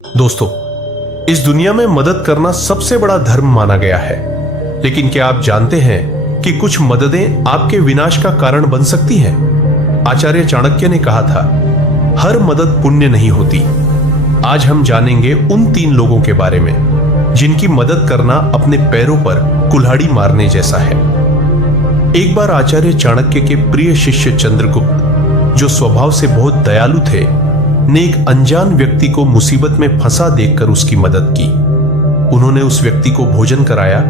दोस्तों, इस दुनिया में मदद करना सबसे बड़ा धर्म माना गया है। लेकिन क्या आप जानते हैं कि कुछ मददें आपके विनाश का कारण बन सकती हैं? आचार्य चाणक्य ने कहा था, हर मदद पुण्य नहीं होती। आज हम जानेंगे उन 3 लोगों के बारे में जिनकी मदद करना अपने पैरों पर कुल्हाड़ी मारने जैसा है। एक बार आचार्य चाणक्य के प्रिय शिष्य चंद्रगुप्त, जो स्वभाव से बहुत दयालु थे, ने एक अनजान व्यक्ति को मुसीबत में फंसा देखकर उसकी मदद की। उन्होंने उस व्यक्ति को भोजन कराया,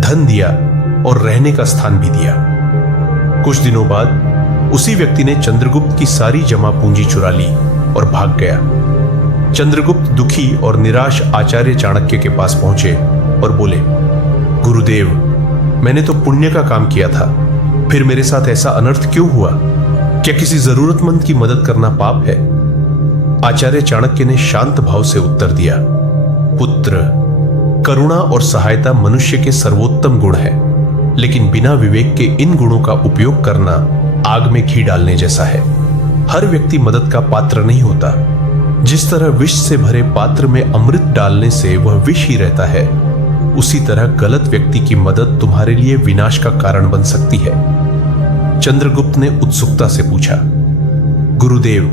धन दिया और रहने का स्थान भी दिया। कुछ दिनों बाद उसी व्यक्ति ने चंद्रगुप्त की सारी जमा पूंजी चुरा ली और भाग गया। चंद्रगुप्त दुखी और निराश आचार्य चाणक्य के पास पहुंचे और बोले, गुरुदेव, मैंने तो पुण्य का काम किया था, फिर मेरे साथ ऐसा अनर्थ क्यों हुआ? क्या किसी जरूरतमंद की मदद करना पाप है? आचार्य चाणक्य ने शांत भाव से उत्तर दिया, पुत्र, करुणा और सहायता मनुष्य के सर्वोत्तम गुण है, लेकिन बिना विवेक के इन गुणों का उपयोग करना आग में घी डालने जैसा है। हर व्यक्ति मदद का पात्र नहीं होता। जिस तरह विष से भरे पात्र में अमृत डालने से वह विष ही रहता है, उसी तरह गलत व्यक्ति की मदद तुम्हारे लिए विनाश का कारण बन सकती है। चंद्रगुप्त ने उत्सुकता से पूछा, गुरुदेव,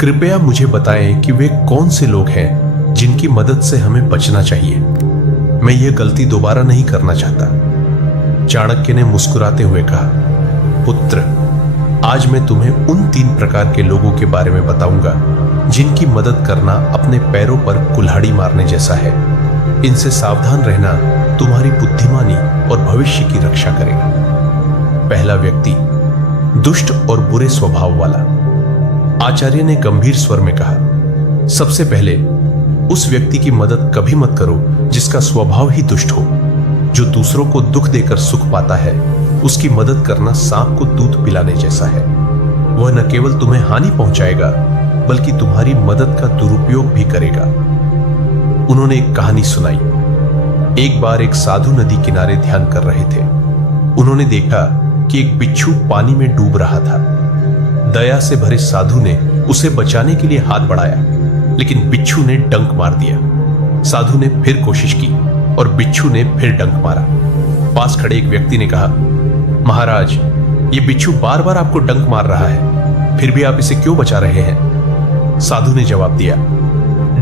कृपया मुझे बताएं कि वे कौन से लोग हैं जिनकी मदद से हमें बचना चाहिए। मैं यह गलती दोबारा नहीं करना चाहता। चाणक्य ने मुस्कुराते हुए कहा, पुत्र, आज मैं तुम्हें उन 3 प्रकार के लोगों के बारे में बताऊंगा जिनकी मदद करना अपने पैरों पर कुल्हाड़ी मारने जैसा है। इनसे सावधान रहना तुम्हारी बुद्धिमानी और भविष्य की रक्षा करेगा। पहला व्यक्ति, दुष्ट और बुरे स्वभाव वाला। आचार्य ने गंभीर स्वर में कहा, सबसे पहले उस व्यक्ति की मदद कभी मत करो जिसका स्वभाव ही दुष्ट हो। जो दूसरों को दुख देकर सुख पाता है, उसकी मदद करना सांप को दूध पिलाने जैसा है। वह न केवल तुम्हें हानि पहुंचाएगा, बल्कि तुम्हारी मदद का दुरुपयोग भी करेगा। उन्होंने एक कहानी सुनाई। एक बार एक साधु नदी किनारे ध्यान कर रहे थे। उन्होंने देखा कि एक बिच्छू पानी में डूब रहा था। दया से भरे साधु ने उसे बचाने के लिए हाथ बढ़ाया, लेकिन बिच्छू ने डंक मार दिया। साधु ने फिर कोशिश की और बिच्छू ने फिर डंक मारा। पास खड़े एक व्यक्ति ने कहा, महाराज, ये बिच्छू बार बार आपको डंक मार रहा है, फिर भी आप इसे क्यों बचा रहे हैं? साधु ने जवाब दिया,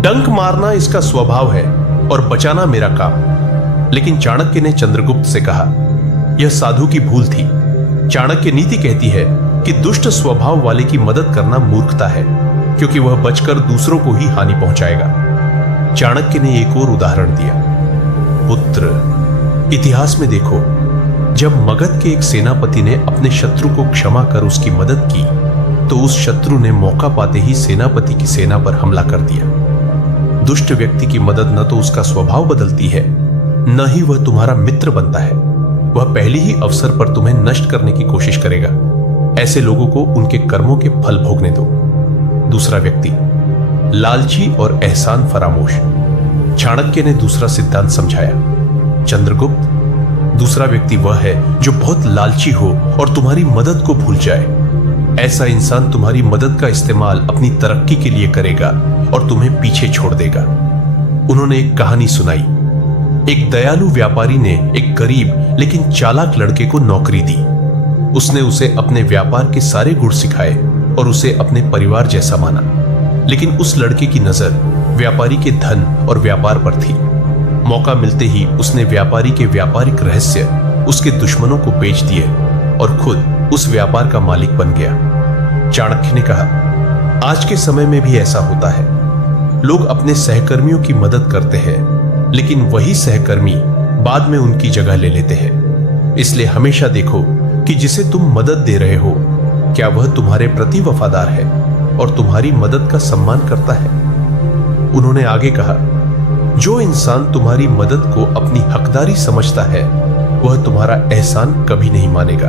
डंक मारना इसका स्वभाव है और बचाना मेरा काम। लेकिन चाणक्य ने चंद्रगुप्त से कहा, यह साधु की भूल थी। चाणक्य नीति कहती है कि दुष्ट स्वभाव वाले की मदद करना मूर्खता है, क्योंकि वह बचकर दूसरों को ही हानि पहुंचाएगा। चाणक्य ने एक और उदाहरण दिया, पुत्र, इतिहास में देखो, जब मगध के एक सेनापति ने अपने शत्रु को क्षमा कर उसकी मदद की, तो उस शत्रु ने मौका पाते ही सेनापति की सेना पर हमला कर दिया। दुष्ट व्यक्ति की मदद न तो उसका स्वभाव बदलती है, न ही वह तुम्हारा मित्र बनता है। वह पहले ही अवसर पर तुम्हें नष्ट करने की कोशिश करेगा। ऐसे लोगों को उनके कर्मों के फल भोगने दो। दूसरा व्यक्ति, लालची और एहसान फरामोश। चाणक्य ने दूसरा सिद्धांत समझाया, चंद्रगुप्त, दूसरा व्यक्ति वह है जो बहुत लालची हो और तुम्हारी मदद को भूल जाए। ऐसा इंसान तुम्हारी मदद का इस्तेमाल अपनी तरक्की के लिए करेगा और तुम्हें पीछे छोड़ देगा। उन्होंने एक कहानी सुनाई। एक दयालु व्यापारी ने एक गरीब लेकिन चालाक लड़के को नौकरी दी। उसने उसे अपने व्यापार के सारे गुण सिखाए और उसे अपने परिवार जैसा माना। लेकिन उस लड़के की नजर व्यापारी के धन और व्यापार पर थी। मौका मिलते ही उसने व्यापारी के व्यापारिक रहस्य उसके दुश्मनों को बेच दिए और खुद उस व्यापार का मालिक बन गया। चाणक्य ने कहा, आज के समय में भी ऐसा होता है। लोग अपने सहकर्मियों की मदद करते हैं, लेकिन वही सहकर्मी बाद में उनकी जगह ले लेते हैं। इसलिए हमेशा देखो कि जिसे तुम मदद दे रहे हो, क्या वह तुम्हारे प्रति वफादार है और तुम्हारी मदद का सम्मान करता है। उन्होंने आगे कहा, जो इंसान तुम्हारी मदद को अपनी हकदारी समझता है, वह तुम्हारा एहसान कभी नहीं मानेगा।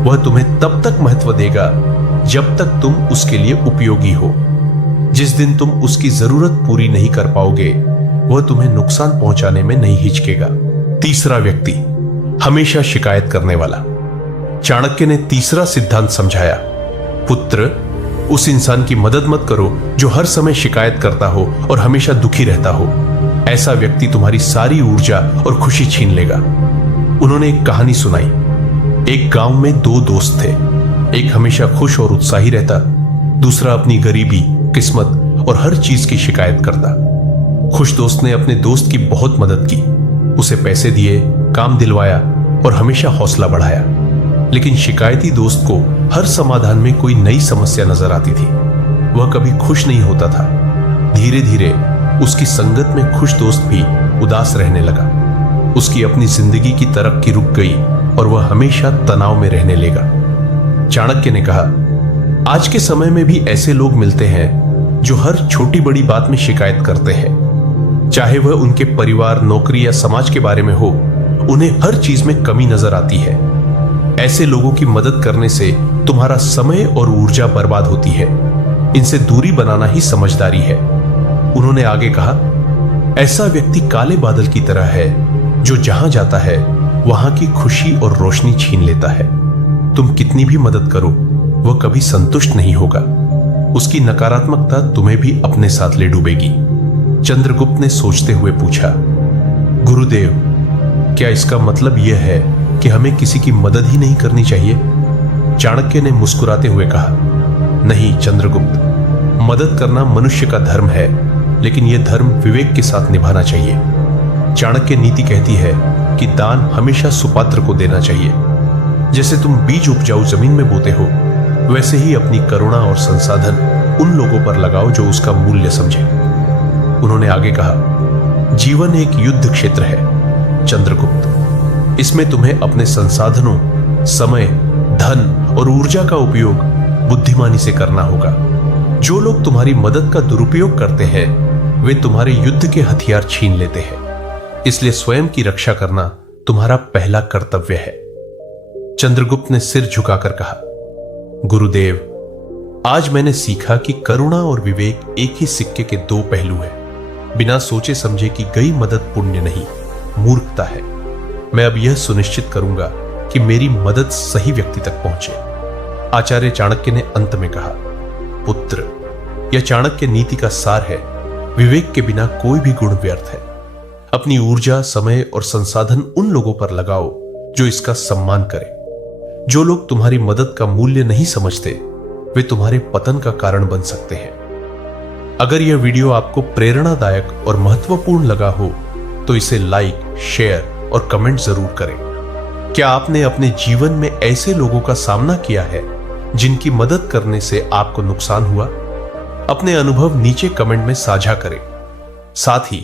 वह तुम्हें तब तक महत्व देगा जब तक तुम उसके लिए उपयोगी हो। जिस दिन तुम उसकी जरूरत पूरी नहीं कर पाओगे, वह तुम्हें नुकसान पहुंचाने में नहीं हिचकेगा। तीसरा व्यक्ति, हमेशा शिकायत करने वाला। चाणक्य ने तीसरा सिद्धांत समझाया, पुत्र, उस इंसान की मदद मत करो जो हर समय शिकायत करता हो और हमेशा दुखी रहता हो। ऐसा व्यक्ति तुम्हारी सारी ऊर्जा और खुशी छीन लेगा। उन्होंने एक कहानी सुनाई। एक गांव में दो दोस्त थे। एक हमेशा खुश और उत्साही रहता, दूसरा अपनी गरीबी, किस्मत और हर चीज की शिकायत करता। खुश दोस्त ने अपने दोस्त की बहुत मदद की, उसे पैसे दिए, काम दिलवाया और हमेशा हौसला बढ़ाया। लेकिन शिकायती दोस्त को हर समाधान में कोई नई समस्या नजर आती थी। वह कभी खुश नहीं होता था। धीरे धीरे उसकी संगत में खुश दोस्त भी उदास रहने लगा। उसकी अपनी जिंदगी की तरक्की रुक गई और वह हमेशा तनाव में रहने लगा। चाणक्य ने कहा, आज के समय में भी ऐसे लोग मिलते हैं जो हर छोटी बड़ी बात में शिकायत करते हैं। चाहे वह उनके परिवार, नौकरी या समाज के बारे में हो, उन्हें हर चीज में कमी नजर आती है। ऐसे लोगों की मदद करने से तुम्हारा समय और ऊर्जा बर्बाद होती है। इनसे दूरी बनाना ही समझदारी है। उन्होंने आगे कहा, ऐसा व्यक्ति काले बादल की तरह है जो जहां जाता है वहां की खुशी और रोशनी छीन लेता है। तुम कितनी भी मदद करो, वह कभी संतुष्ट नहीं होगा। उसकी नकारात्मकता तुम्हें भी अपने साथ ले डूबेगी। चंद्रगुप्त ने सोचते हुए पूछा, गुरुदेव, क्या इसका मतलब यह है कि हमें किसी की मदद ही नहीं करनी चाहिए? चाणक्य ने मुस्कुराते हुए कहा, नहीं चंद्रगुप्त, मदद करना मनुष्य का धर्म है, लेकिन यह धर्म विवेक के साथ निभाना चाहिए। चाणक्य नीति कहती है कि दान हमेशा सुपात्र को देना चाहिए। जैसे तुम बीज उपजाऊ जमीन में बोते हो, वैसे ही अपनी करुणा और संसाधन उन लोगों पर लगाओ जो उसका मूल्य समझे। उन्होंने आगे कहा, जीवन एक युद्ध क्षेत्र है चंद्रगुप्त। इसमें तुम्हें अपने संसाधनों, समय, धन और ऊर्जा का उपयोग बुद्धिमानी से करना होगा। जो लोग तुम्हारी मदद का दुरुपयोग करते हैं, वे तुम्हारे युद्ध के हथियार छीन लेते हैं। इसलिए स्वयं की रक्षा करना तुम्हारा पहला कर्तव्य है। चंद्रगुप्त ने सिर झुकाकर कहा, गुरुदेव, आज मैंने सीखा कि करुणा और विवेक एक ही सिक्के के दो पहलू हैं। बिना सोचे समझे की गई मदद पुण्य नहीं, मूर्खता है। मैं अब यह सुनिश्चित करूंगा कि मेरी मदद सही व्यक्ति तक पहुंचे। आचार्य चाणक्य ने अंत में कहा, पुत्र, यह चाणक्य नीति का सार है। विवेक के बिना कोई भी गुण व्यर्थ है। अपनी ऊर्जा, समय और संसाधन उन लोगों पर लगाओ जो इसका सम्मान करें। जो लोग तुम्हारी मदद का मूल्य नहीं समझते, वे तुम्हारे पतन का कारण बन सकते हैं। अगर यह वीडियो आपको प्रेरणादायक और महत्वपूर्ण लगा हो तो इसे लाइक, शेयर और कमेंट जरूर करें। क्या आपने अपने जीवन में ऐसे लोगों का सामना किया है जिनकी मदद करने से आपको नुकसान हुआ? अपने अनुभव नीचे कमेंट में साझा करें। साथ ही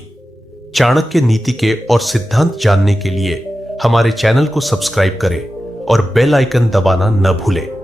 चाणक्य नीति के और सिद्धांत जानने के लिए हमारे चैनल को सब्सक्राइब करें और बेल आइकन दबाना न भूलें।